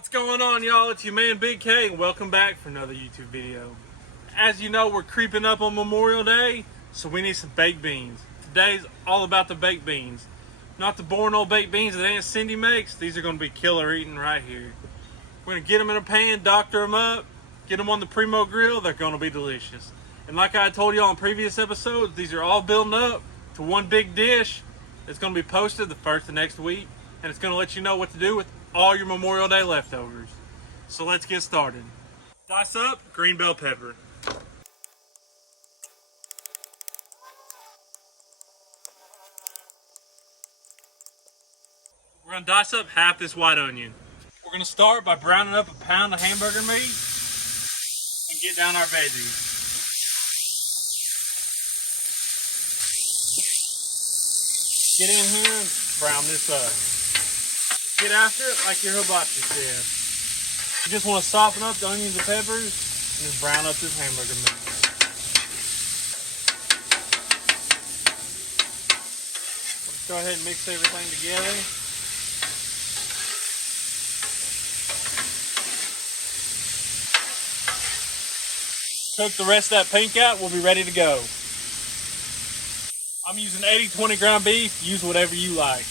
What's going on, y'all? It's your man Big K, and welcome back for another YouTube video. As you know, we're creeping up on Memorial Day, so we need some baked beans. Today's all about the baked beans. Not the boring old baked beans that Aunt Cindy makes. These are going to be killer eating right here. We're going to get them in a pan, doctor them up, get them on the Primo grill. They're going to be delicious. And like I told you on previous episodes, these are all building up to one big dish that's going to be posted the first of next week, and it's going to let you know what to do with all your Memorial Day leftovers. So let's get started. Dice up green bell pepper. We're going to dice up half this white onion. We're going to start by browning up a pound of hamburger meat and get down our veggies. Get in here and brown this up. Get after it like your hibachi chef. You just want to soften up the onions and peppers and just brown up this hamburger meat. Let's go ahead and mix everything together. Cook the rest of that pink out, we'll be ready to go. I'm using 80-20 ground beef, use whatever you like.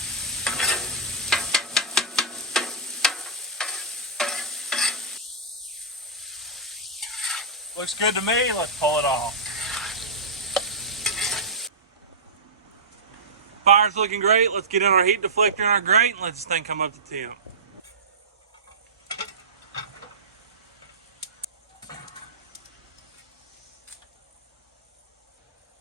Looks good to me, let's pull it off. Fire's looking great, let's get in our heat deflector in our grate and let this thing come up to temp.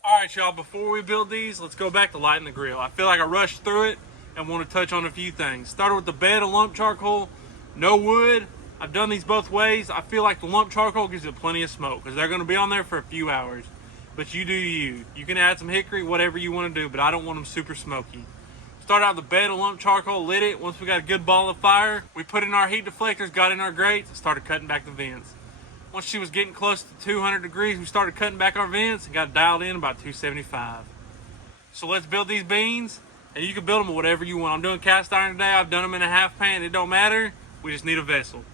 Alright y'all, before we build these, let's go back to lighting the grill. I feel like I rushed through it and want to touch on a few things. Started with the bed of lump charcoal, no wood. I've done these both ways. I feel like the lump charcoal gives it plenty of smoke because they're going to be on there for a few hours. But you do you. You can add some hickory, whatever you want to do, but I don't want them super smoky. Start out with the bed of lump charcoal, lit it. Once we got a good ball of fire, we put in our heat deflectors, got in our grates, and started cutting back the vents. Once she was getting close to 200 degrees, we started cutting back our vents and got dialed in about 275. So let's build these beans, and you can build them with whatever you want. I'm doing cast iron today. I've done them in a half pan. It don't matter. We just need a vessel.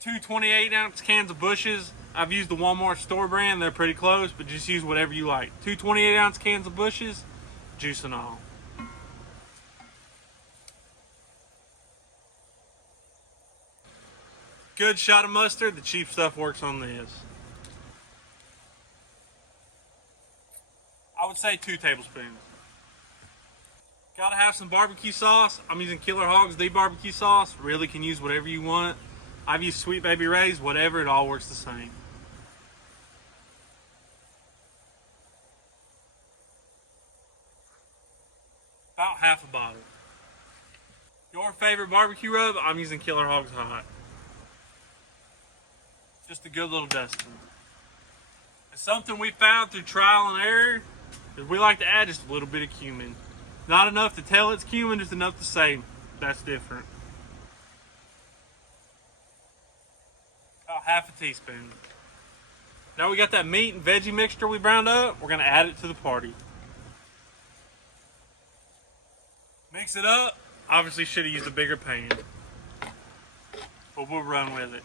2 28-ounce cans of Bushes. I've used the Walmart store brand. They're pretty close, but just use whatever you like. 2 28-ounce cans of Bushes, juice and all. Good shot of mustard. The cheap stuff works on this. I would say 2 tablespoons. Gotta have some barbecue sauce. I'm using Killer Hogs BBQ Sauce. Really can use whatever you want. I've used Sweet Baby Ray's, whatever, it all works the same. About half a bottle. Your favorite barbecue rub? I'm using Killer Hogs Hot. Just a good little dusting. It's something we found through trial and error is we like to add just a little bit of cumin. Not enough to tell it's cumin, just enough to say that's different. About half a teaspoon. Now we got that meat and veggie mixture we browned up. We're going to add it to the party. Mix it up. Obviously should have used a bigger pan, but we'll run with it.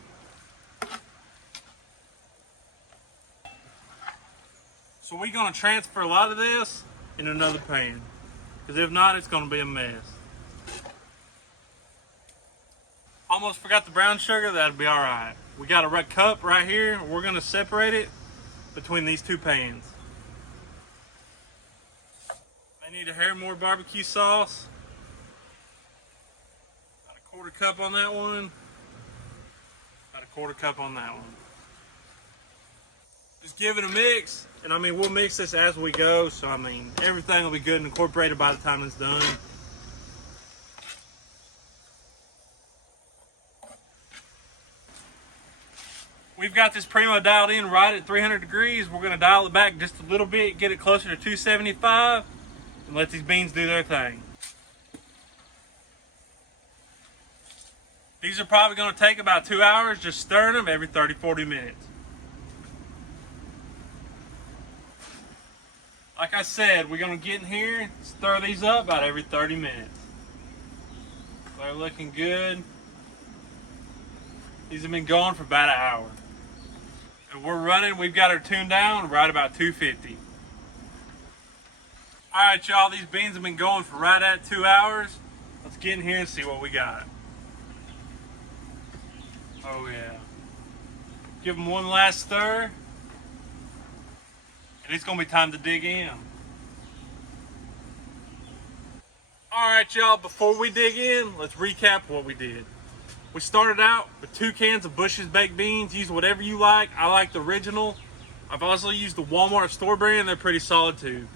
So we're going to transfer a lot of this in another pan, because if not, it's going to be a mess. Almost forgot the brown sugar. That'll be all right. We got a cup right here. We're going to separate it between these 2 pans. I need a hair more barbecue sauce. About a 1/4 cup on that one. About a 1/4 cup on that one. Just give it a mix. And I mean, we'll mix this as we go. So I mean, everything will be good and incorporated by the time it's done. We've got this Primo dialed in right at 300 degrees. We're going to dial it back just a little bit, get it closer to 275, and let these beans do their thing. These are probably going to take about 2 hours, just stirring them every 30-40 minutes. Like I said, we're going to get in here, stir these up about every 30 minutes. They're looking good. These have been going for about an hour. And we're running, we've got her tuned down right about 250. Alright y'all, these beans have been going for right at 2 hours. Let's get in here and see what we got. Oh yeah. Give them one last stir. And it's gonna be time to dig in. Alright y'all, before we dig in, let's recap what we did. We started out with 2 cans of Bush's baked beans. Use whatever you like. I like the original. I've also used the Walmart store brand. They're pretty solid too.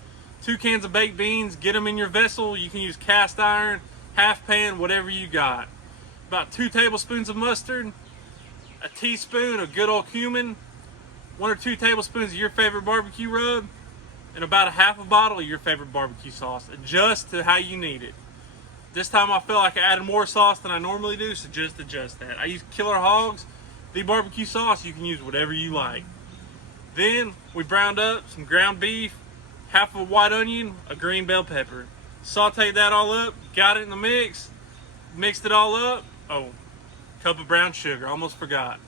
2 cans of baked beans. Get them in your vessel. You can use cast iron, half pan, whatever you got. About 2 tablespoons of mustard, a teaspoon of good old cumin, 1 or 2 tablespoons of your favorite barbecue rub, and about a half a bottle of your favorite barbecue sauce. Adjust to how you need it. This time I felt like I added more sauce than I normally do, so just adjust that. I use Killer Hogs BBQ Sauce. You can use whatever you like. Then we browned up some ground beef, half of a white onion, a green bell pepper. Sauteed that all up, got it in the mix, mixed it all up. Oh, cup of brown sugar, almost forgot.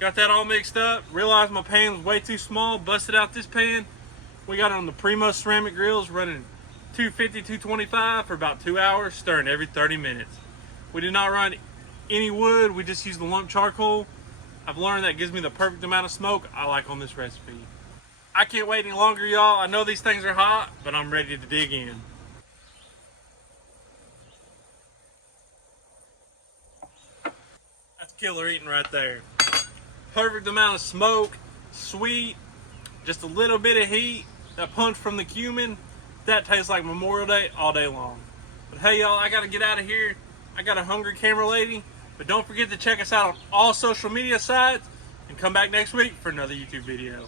Got that all mixed up, realized my pan was way too small, busted out this pan. We got it on the Primo ceramic grills running 250, 225 for about 2 hours, stirring every 30 minutes. We did not run any wood, we just used the lump charcoal. I've learned that gives me the perfect amount of smoke I like on this recipe. I can't wait any longer, y'all. I know these things are hot, but I'm ready to dig in. That's killer eating right there. Perfect amount of smoke, sweet, just a little bit of heat, that punch from the cumin. That tastes like Memorial Day all day long. But hey y'all, I gotta get out of here. I got a hungry camera lady. But don't forget to check us out on all social media sites and come back next week for another YouTube video.